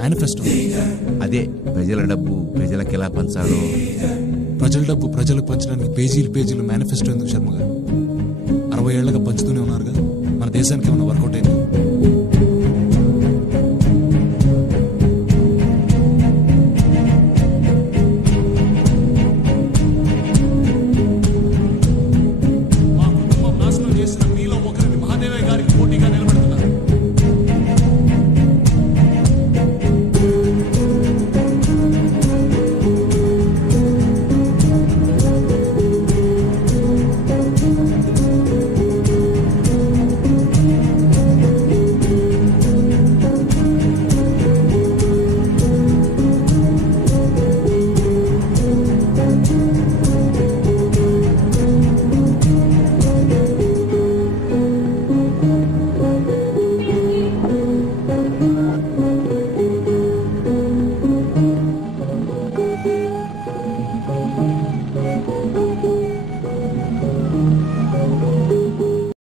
Manifesto. అదే ప్రజల డబ్బు ప్రజలకు ఎలా పంచాలో. ప్రజల డబ్బు ప్రజలకు పంచడానికి పేజీలు మేనిఫెస్టో ఎందుకు శర్మ గారు? 60 ఏళ్లుగా పంచుతూనే ఉన్నారుగా. మన దేశానికి ఏమైనా వర్కౌట్ అయింది?